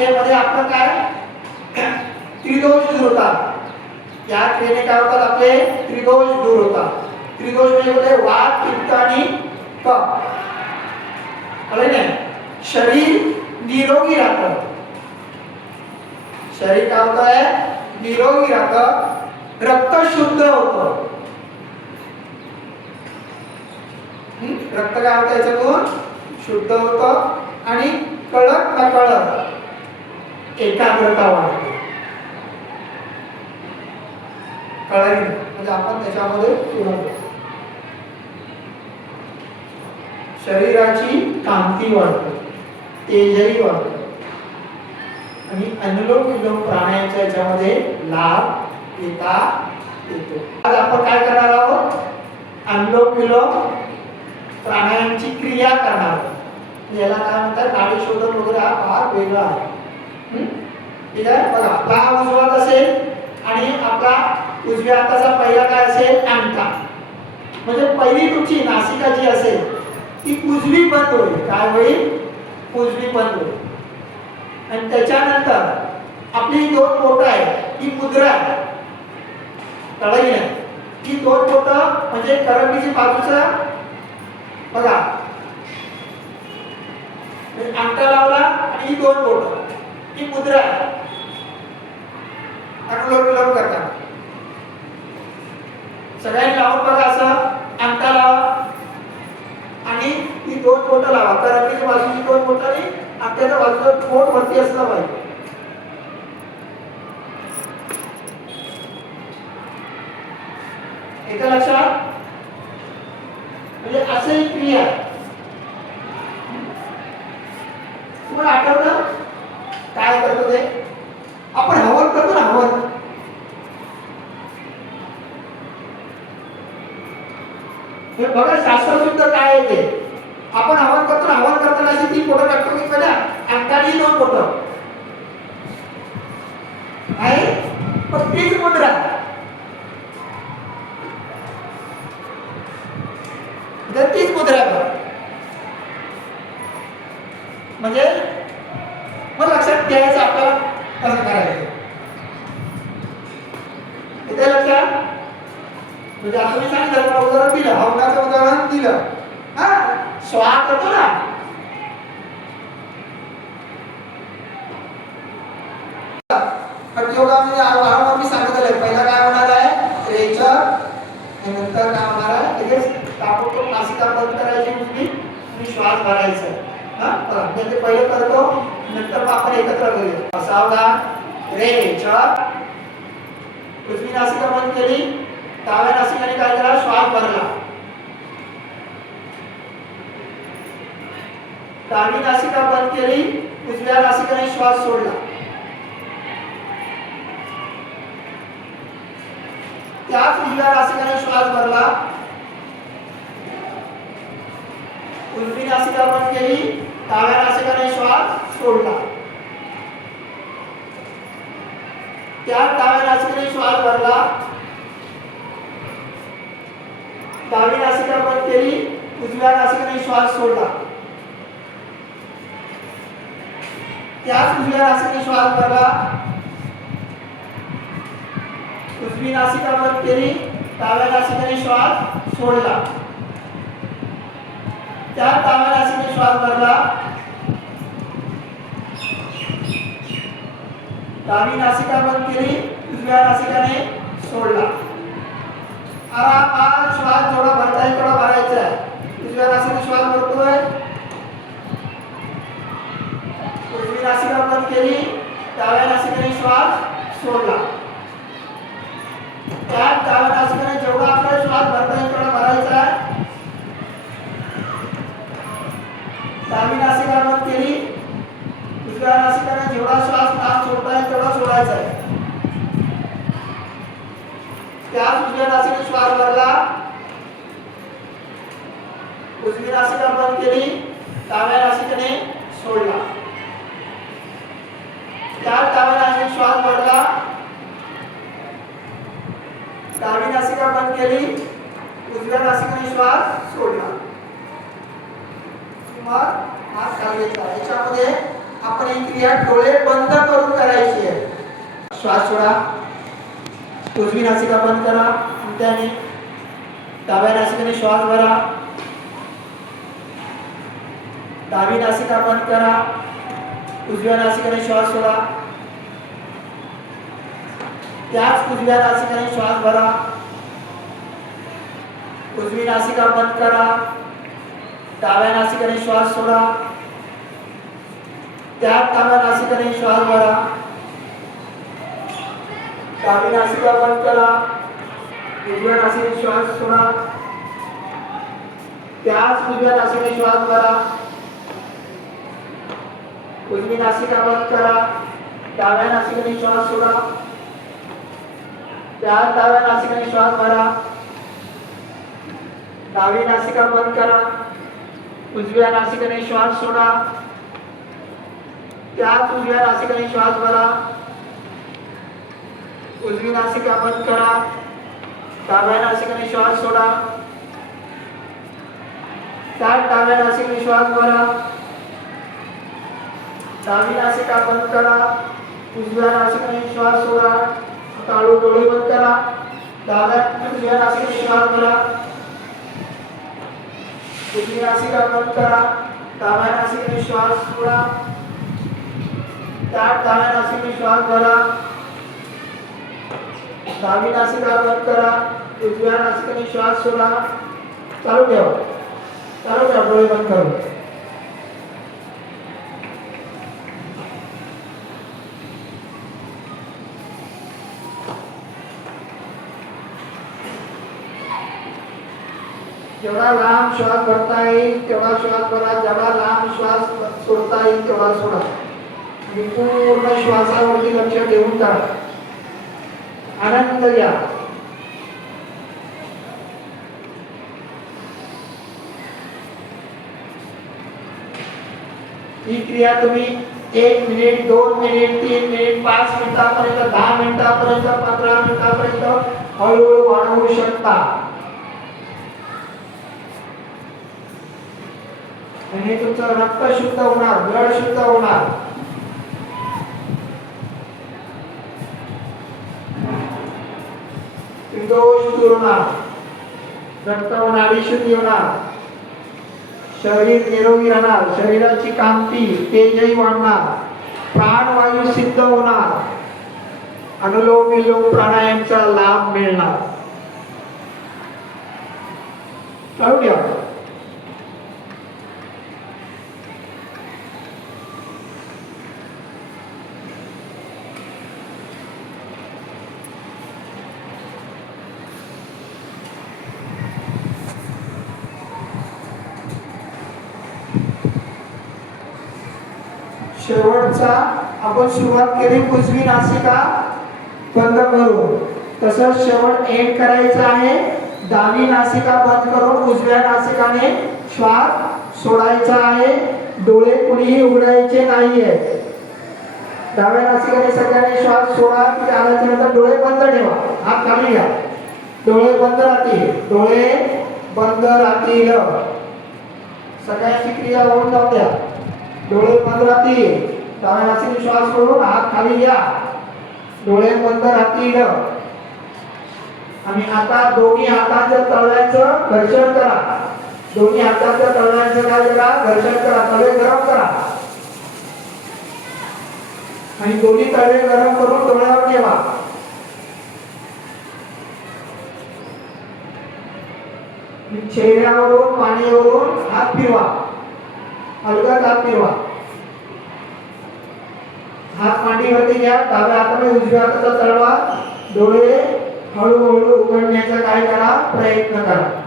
क्रियेमध्ये आपलं काय त्रिदोष दूर होतात. या क्रियेने काय होतात आपले त्रिदोष दूर होतात. त्रिदोष म्हणजे वात पित्त आणि कफ. कळलं नाही. शरीर निरोगी राहतं. शरीर काय होतं निरोगी राहतं. रक्त शुद्ध होतं. रक्त काय होतं याच्यातून शुद्ध होतं आणि कळत नकळत एकाग्रता वाढते. कळलं म्हणजे आपण त्याच्यामध्ये शरीराची कांती वाढते, तेजही वाढते आणि अनुलोम विलोम प्राणायामाच्या याच्यामध्ये लाभ येतो. आज आपण काय करणार आहोत अनुलोम विलोम प्राणायामची क्रिया करणार आहोत. याला काय म्हणतात नाडी शोधन वगैरे हा भाग वेगळा आहे. ठीक आहे. बघा आपला हा उजवा हात असेल आणि आपला उजव्या हाताचा पहिला काय असेल अंगठा. म्हणजे पहिली तुमची नासिका जी असेल ती उजवी बंद होईल. काय होईल उजवी बंद होईल. आणि त्याच्यानंतर आपली दोन बोटं आहे ही मुद्रा आहे. कळलं नाही. ही दोन बोटं म्हणजे करंडीची बाजूचा बघा अंगठा लावला आणि ही दोन बोटं ही मुद्रा आहे. अनुलोम विलोम करताना सगळ्यांनी लावून बघा. असं अंगठा लावा आणि ही दोन बोटं लावा. करंडीच्या बाजूची दोन बोटं आणि अंगठ्याच्या बाजूचं बोट वरती असलं पाहिजे. एका लक्षात म्हणजे असं ही क्रिया तुम्हाला आठवतं काय करतो ते आपण हवन करतो ना. हवन हे बघा शास्त्र सुद्धा काय आहे ते. आपण हवन करतो ना. हवन करताना अशी तीन बोटं टाकतो की पहिला अंगठाची दोन बोटं आहे पण तीच मुद्रा तीच मुद्रा म्हणजे मग लक्षात घ्यायचं आपल्याला कसं करायचं इथे लक्षात. म्हणजे आता मी सांगितलं मला उदाहरण दिलं हवनाचं उदाहरण दिलं. हा श्वास करतो ना योगामध्ये वारंवार मी सांगितलं पहिला काय होणार आहे रेचक नंतर काय होणार आहे लगेच ताबडतोब नासिका बंद करायची उजवी आणि श्वास भरायचा. हा म्हणजे पहिले करतो नंतर आपण एकत्र करूया. सावधान रेचक उजवी नासिका बंद केली. डाव्या नासिकाने काय केला श्वास भरला. डावी नासिका बंद केली. उजव्या नासिकाने श्वास सोडला. त्याच उजव्या नासिकाने श्वास भरला. उजवी नासिका बंद केली. डाव्या नासिकाने श्वास सोडला. त्याच डाव्या नासिकाने श्वास भरला. डावी नासिका बंद केली. उजव्या नासिकाने श्वास सोडला. त्याच उजव्या नासिकाने श्वास भरला. उजवी नासिका बंद केली. डाव्या नासिकाने श्वास सोडला. त्याच डाव्या नासिकाने श्वास भरला. डावी नासिका बंद केली. उजव्या नासिकाने सोडला. आरामात श्वास जेवढा भरता येईल तेवढा भरायचा आहे. उजव्या नासिकाने श्वास भरतोय. उजवी नासिका बंद केली. डाव्या नासिकाने श्वास सोडला. त्यात डाव्या नासिकाने जेवढा आपल्याला श्वास भरता येईल तेवढा भरायचा आहे. डावी नासिका बंद केली. उजव्या नासिकाने जेवढा श्वास सोडता येईल तेवढा सोडायचा आहे. त्याच उजव्या नासिकाने श्वास भरला. उजवी नासिका बंद केली. डाव्या नासिकाने सोडला. त्याच डाव्या नासिकाने श्वास भरला. डावी नासिका बंद केली. उजव्या नासिकाने श्वास सोडला. मग हात खाली घ्यायचा. याच्यामध्ये आपण ही क्रिया डोळे बंद करून करायची आहे. श्वास सोडा. उजवी नासिका बंद करा. त्याने डाव्या नासिकेने श्वास भरा. डावी नासिका बंद करा. उजव्या नासिकेने श्वास सोडा. त्याच उजव्या नासिकेने श्वास भरा. उजवी नासिका बंद करा. डाव्या नासिकेने श्वास सोडा. त्याच डाव्या नासिकेने श्वास भरा. डावी नासिका बंद करा. उजव्या नासिकेने श्वास सोडा. त्याच उजव्या नासिकेने श्वास भरा. उजवी नासिका बंद करा. डाव्या नासिकेने श्वास सोडा. त्याच डाव्या नासिकेने श्वास भरा. डावी नासिका बंद करा. उजव्या नासिकेने श्वास सोडा. त्याच उजव्या नासिकेने श्वास भरा. उजवी नासिका बंद करा. डाव्या नासिकेने श्वास सोडा. त्याच डाव्या नासिकेने श्वास भरा. डावी नासिका बंद करा. उजव्या नासिकेने श्वास सोडा. ताळू डोळे बंद करा. डाव्या उजव्या नासिकेने श्वास भरा. उजवी नासिका बंद करा. डाव्या नासिकेने श्वास सोडा. त्याच डाव्या नासिकेने श्वास भरा. डावी नासिका बंद करा. उजव्या नासिकेने श्वास सोडा. चालू ठेवा. चालू ठेवा. डोळे बंद करून. जेवढा लांब श्वास भरता येईल तेवढा श्वास भरा. जेवढा लांब श्वास सोडता येईल तेवढा सोडा. पूर्ण श्वासावरती लक्ष ठेवून करा. आनंद घ्या. ही क्रिया तुम्ही 1 मिनिट, 2 मिनिट, 3 मिनिट, 5 मिनिटापर्यंत, 10 मिनिटापर्यंत, 15 मिनिटापर्यंत हळूहळू वाढवू शकता. आणि तुमचं रक्त शुद्ध होणार, ब्लड शुद्ध होणार. दोष दूर होणार. रक्तवाहिनी शुद्ध होणार. शरीर निरोगी राहणार. शरीराची कांती तेजही वाढणार. प्राणवायू सिद्ध होणार. अनुलोम विलोम प्राणायामचा लाभ मिळणार. चालू द्या. शेवटचा आपण सुरुवात केली उजवी नासिका बंद करून. तसंच शेवट एंड करायचा आहे. डावी नासिका बंद करून उजव्या नासिकाने श्वास सोडायचा आहे. डोळे कुणीही उघडायचे नाहीये. डाव्या नासिकाने सगळ्यांनी श्वास सोडा. त्यानंतर डोळे बंद ठेवा. हात खाली घ्या. डोळे बंद राहतील. डोळे बंद राहतील. सगळ्यांची क्रिया होऊन जाऊ द्या. डोळे बंद राहतील. डाव्या नासिकेने श्वास सोडून हात खाली घ्या. डोळे बंद राहतील. आणि आता दोन्ही हातांच्या तळव्यांचं घर्षण करा. दोन्ही हातांच्या तळव्यांचं काय करा? घर्षण करा. तळवे गरम करा. आणि दोन्ही तळवे गरम करून डोळ्यावर ठेवा. चेहऱ्यावरून पाण्यावरून हात फिरवा. हलका हात फिरवा. हात मांडीवरती घ्या. डाव्या हाताने उजव्या हाताचा तळवा. डोळे हळूहळू उघडण्याचा काय करा? प्रयत्न करा.